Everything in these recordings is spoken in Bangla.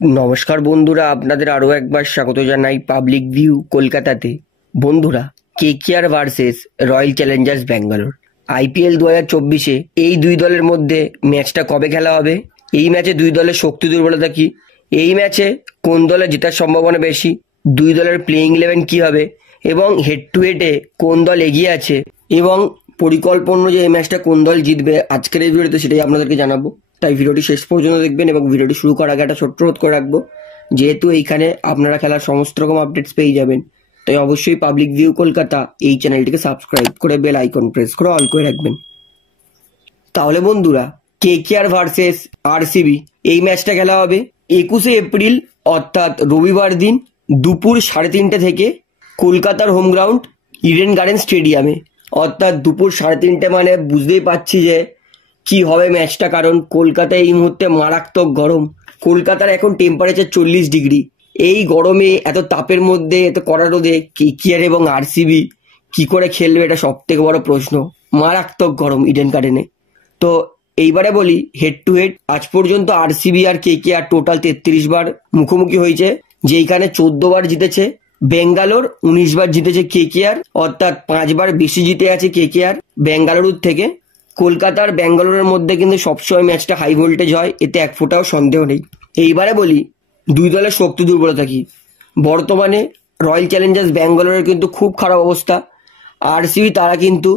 নমস্কার বন্ধুরা, আপনাদের আরও একবার স্বাগত জানাই পাবলিক ভিউ কলকাতাতে। বন্ধুরা, KKR versus Royal Challengers Bangalore IPL 2024-এ এই দুই দলের মধ্যে ম্যাচটা কবে খেলা হবে, এই ম্যাচে দুই দলের শক্তি দুর্বলতা কি, এই ম্যাচে কোন দলের জেতার সম্ভাবনা বেশি, দুই দলের প্লেইং ইলেভেন কি হবে এবং হেড টু হেডে কোন দল এগিয়ে আছে এবং পরিকল্পনা অনুযায়ী এই ম্যাচটা কোন দল জিতবে, আজকের এই ভিডিওতে সেটাই আপনাদেরকে জানাবো। তাই ভিডিওটি শেষ পর্যন্ত দেখবেন এবং ভিডিওটি শুরু করার আগে একটা ছোট্ট অনুরোধ করে রাখবো, যেহেতু এইখানে আপনারা খেলার সমস্ত রকম আপডেটস পেয়ে যাবেন, তাই অবশ্যই পাবলিক ভিউ কলকাতা এই চ্যানেলটিকে সাবস্ক্রাইব করে বেল আইকন প্রেস করে অল করে রাখবেন। তাহলে বন্ধুরা, কেকেআর ভার্সেস আরসিবি এই ম্যাচটা খেলা হবে 21শে এপ্রিল অর্থাৎ রবিবার দিন দুপুর 3:30 থেকে কলকাতার হোম গ্রাউন্ড ইডেন গার্ডেন স্টেডিয়ামে। অর্থাৎ দুপুর 3:30 মানে বুঝতেই পারছি যে কি হবে ম্যাচটা, কারণ কলকাতায় এই মুহূর্তে মারাত্মক গরম। কলকাতার এখন টেম্পারেচার 40 ডিগ্রি। এই গরমে, এত তাপের মধ্যে, এত কড়া রোদে কেকেআর এবং আরসিবি কি করে খেলবে, এটা সব থেকে বড় প্রশ্ন। মারাত্মক গরম ইডেন গার্ডেনে। তো এইবারে বলি, হেড টু হেড আজ পর্যন্ত আরসিবি আর কেকেআর টোটাল 33 বার মুখোমুখি হয়েছে, যেইখানে 14 বার জিতেছে বেঙ্গালোর, 19 বার জিতেছে কেকেআর, অর্থাৎ 5 বার বেশি জিতে আছে কেকেআর বেঙ্গালুরুর থেকে। কলকাতার ব্যাঙ্গালোরের মধ্যে কিন্তু সবসময় ম্যাচটা হাই ভোল্টেজ হয়, এতে এক ফোঁটাও সন্দেহ নেই। এইবারে বলি দুই দলের শক্তি দুর্বলতা কি। বর্তমানে রয়্যাল চ্যালেঞ্জার্স ব্যাঙ্গালোরের কিন্তু খুব খারাপ অবস্থা। আরসিবি তারা কিন্তু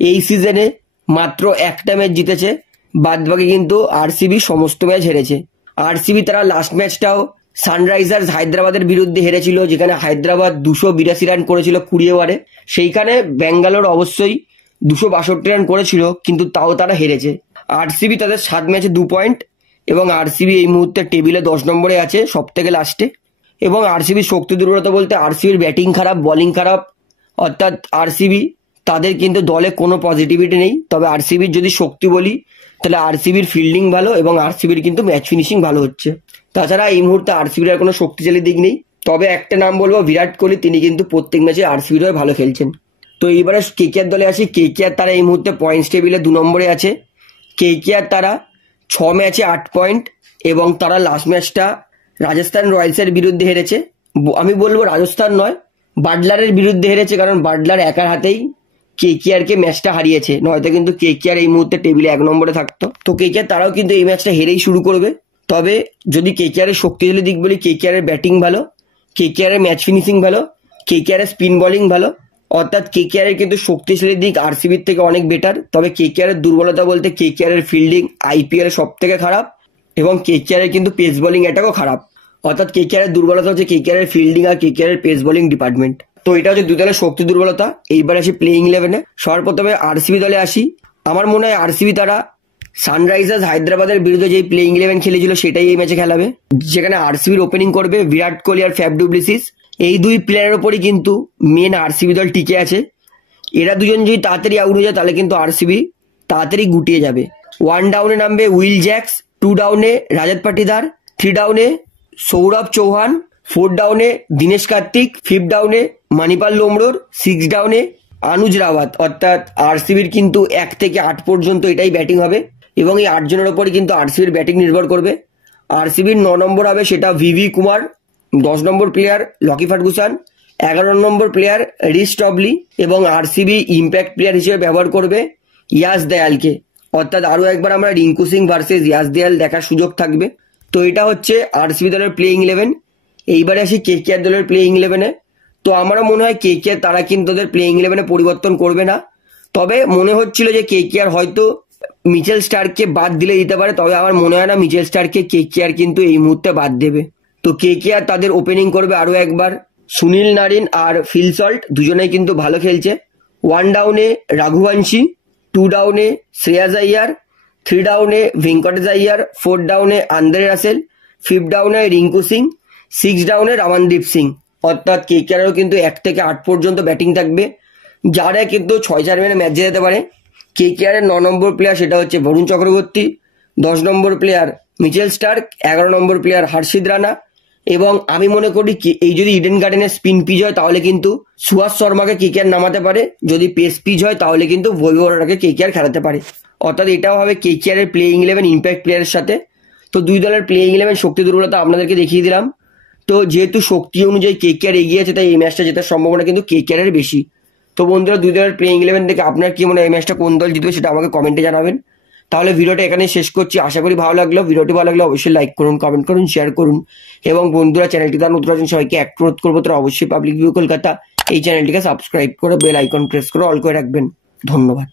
এই সিজনে মাত্র একটা ম্যাচ জিতেছে, বাদবাকি কিন্তু আরসিবি সমস্ত ম্যাচ হেরেছে। আরসিবি তারা লাস্ট ম্যাচটাও সানরাইজার্স হায়দ্রাবাদের বিরুদ্ধে হেরেছিল, যেখানে হায়দ্রাবাদ 282 রান করেছিল 20 ওভারে। সেইখানে ব্যাঙ্গালোর অবশ্যই 262 রান করেছিল, কিন্তু তাও তারা হেরেছে। আরসিবি তাদের 7 ম্যাচে 2 পয়েন্ট এবং আরসিবি এই মুহূর্তে টেবিলে 10 নম্বরে আছে, সব থেকে লাস্টে। এবং আরসিবির শক্তি দুর্বলতা বলতে আরসিবির ব্যাটিং খারাপ, বোলিং খারাপ। অর্থাৎ আরসিবি তাদের কিন্তু দলে কোনো পজিটিভিটি নেই। তবে আরসিবির যদি শক্তি বলি, তাহলে আরসিবির ফিল্ডিং ভালো এবং আরসিবির কিন্তু ম্যাচ ফিনিশিং ভালো হচ্ছে। তাছাড়া এই মুহূর্তে আরসিবির আর কোনো শক্তিশালী দিক নেই। তবে একটা নাম বলবো, বিরাট কোহলি, তিনি কিন্তু প্রত্যেক ম্যাচে আরসিবির হয়ে ভালো খেলছেন। তো এইবারে কেকেআর দলে আসি। কেকেআর তারা এই মুহূর্তে পয়েন্টস টেবিলে 2 নম্বরে আছে। কেকেআর তারা 6 ম্যাচে 8 পয়েন্ট এবং তারা লাস্ট ম্যাচটা রাজস্থান রয়্যালসের বিরুদ্ধে হেরেছে। আমি বলবো রাজস্থান নয়, বাটলারের বিরুদ্ধে হেরেছে, কারণ বাটলার একার হাতেই কেকেআরকে ম্যাচটা হারিয়েছে, নয়তো কিন্তু কেকেআর এই মুহূর্তে টেবিলে 1 নম্বরে থাকতো। তো কেকেআর তারাও কিন্তু এই ম্যাচটা হেরেই শুরু করবে। তবে যদি কেকেআরের শক্তিশালী দিক বলি, কেকেআরের ব্যাটিং ভালো, কেকেআরের ম্যাচ ফিনিশিং ভালো, কেকেআরের স্পিন বোলিং ভালো। অর্থাৎ কেকেআরের কিন্তু শক্তিশালী দিক আরসিবির থেকে অনেক বেটার। তবে কেকেআরের দুর্বলতা বলতে কেকেআরের ফিল্ডিং আইপিএল সব থেকে খারাপ এবং কেকেআরের কিন্তু পেস বোলিং এটাও খারাপ। অর্থাৎ কেকেআরের দুর্বলতা হচ্ছে কেকেআরের ফিল্ডিং আর কেকেআরের পেস বোলিং ডিপার্টমেন্ট। তো এটা হচ্ছে দুই দলের শক্তি দুর্বলতা। এইবার আসি প্লেইং ইলেভেনে। সবার প্রথমে আরসিবি দলে আসি। আমার মনে হয় আরসিবি তারা সানরাইজার্স হায়দ্রাবাদের বিরুদ্ধে যেই প্লেইং ইলেভেন খেলেছিল সেটাই এই ম্যাচে খেলাবে, যেখানে আরসিবির ওপেনিং করবে বিরাট কোহলি আর ফ্যাফ ডু প্লেসিস। এই দুই প্লেয়ারের উপরই কিন্তু মেন আরসিবি দল টিকে আছে। এরা দুজন যদি তাড়াতাড়ি আউট হয়ে যায়, তাহলে কিন্তু আরসিবি তাড়াতাড়ি গুটিয়ে যাবে। 1 ডাউনে নামবে উইল জ্যাক্স, 2 ডাউনে রাজত পাটিদার, 3 ডাউনে সৌরভ চৌহান, 4 ডাউনে দীনেশ কার্তিক, 5 ডাউনে মানিপাল লোমড়োর, 6 ডাউনে অনুজ রাওয়াত। অর্থাৎ আরসিবির কিন্তু 1 থেকে 8 পর্যন্ত এটাই ব্যাটিং হবে এবং এই 8 জনের উপরই কিন্তু আরসিবির ব্যাটিং নির্ভর করবে। আরসিবির 9 নম্বর হবে সেটা ভিভি কুমার, 10 নম্বর প্লেয়ার লকি ফার্গুসন, 11 নম্বর প্লেয়ার রিস টবলি এবং আরসিবি ইম্প্যাক্ট প্লেয়ার হিসেবে ব্যবহার করবে ইয়াস দেয়ালকে। অর্থাৎ আরও একবার আমরা রিঙ্কু সিং ভার্সেস ইয়াস দেয়াল দেখার সুযোগ থাকবে। তো এটা হচ্ছে আরসিবি দলের প্লেইং ইলেভেন। এইবারে আসি কেকেআর দলের প্লেইং ইলেভেনে। তো আমারও মনে হয় কেকেআর তারা কিন্তু তাদের প্লেইং ইলেভেনে পরিবর্তন করবে না। তবে মনে হচ্ছিল যে কেকেআর হয়তো মিচেল স্টার্ককে বাদ দিলে দিতে পারে, তবে আমার মনে হয় না মিচেল স্টার্ককে কেকেআর কিন্তু এই মুহূর্তে বাদ দেবে। তো কেকেআর তাদের ওপেনিং করবে আরও একবার সুনীল নারিন আর ফিল সল্ট, দুজনেই কিন্তু ভালো খেলছে। 1 ডাউনে রাঘুবংশী, 2 ডাউনে শ্রেয়াস আইয়ার, 3 ডাউনে ভেঙ্কটেশ আইয়ার, 4 ডাউনে আন্দ্রে রাসেল, 5 ডাউনে রিঙ্কু সিং, 6 ডাউনে রমনদীপ সিং। অর্থাৎ কেকেআরও কিন্তু 1 থেকে 8 পর্যন্ত ব্যাটিং থাকবে, যারা কিন্তু 6-4 মেরে ম্যাচ যেতে পারে। কেকেআরের 9 নম্বর প্লেয়ার সেটা হচ্ছে বরুণ চক্রবর্তী, 10 নম্বর প্লেয়ার মিচেল স্টার্ক, 11 নম্বর প্লেয়ার হর্ষিত রানা। এবং আমি মনে করি এই যদি ইডেন গার্ডেনের স্পিন পিচ হয়, তাহলে কিন্তু সুহাস শর্মাকে কেকেআর নামাতে পারে। যদি পেস পিচ হয়, তাহলে কিন্তু ভৈভবরাকে কেকেআর খেলাতে পারে। অর্থাৎ এটাও হবে কেকেআর এর প্লেইং ইলেভেন ইম্প্যাক্ট প্লেয়ারের সাথে। তো দুই দলের প্লেইং 11 শক্তি দুর্বলতা আপনাদেরকে দেখিয়ে দিলাম। তো যেহেতু শক্তি অনুযায়ী কেকেআর এগিয়ে আছে, তাই এই ম্যাচটা জেতার সম্ভাবনা কিন্তু কেকেআর এর বেশি। তো বন্ধুরা, দুই দলের প্লেইং 11 দেখে আপনার কি মনে হয় এই ম্যাচটা কোন দল জিতবে সেটা আমাকে কমেন্টে জানাবেন। তাহলে ভিডিওটা এখানে শেষ করছি। আশা করি ভালো লাগলো। ভিডিওটি ভালো লাগলে অবশ্যই লাইক করুন, কমেন্ট করুন, শেয়ার করুন এবং বন্ধুরা চ্যানেলটি তার নতুন আছেন সবাইকে এক অনুরোধ করবো, তারা অবশ্যই পাবলিক ভিউ কলকাতা এই চ্যানেলটিকে সাবস্ক্রাইব করে বেল আইকন প্রেস করে অল করে রাখবেন। ধন্যবাদ।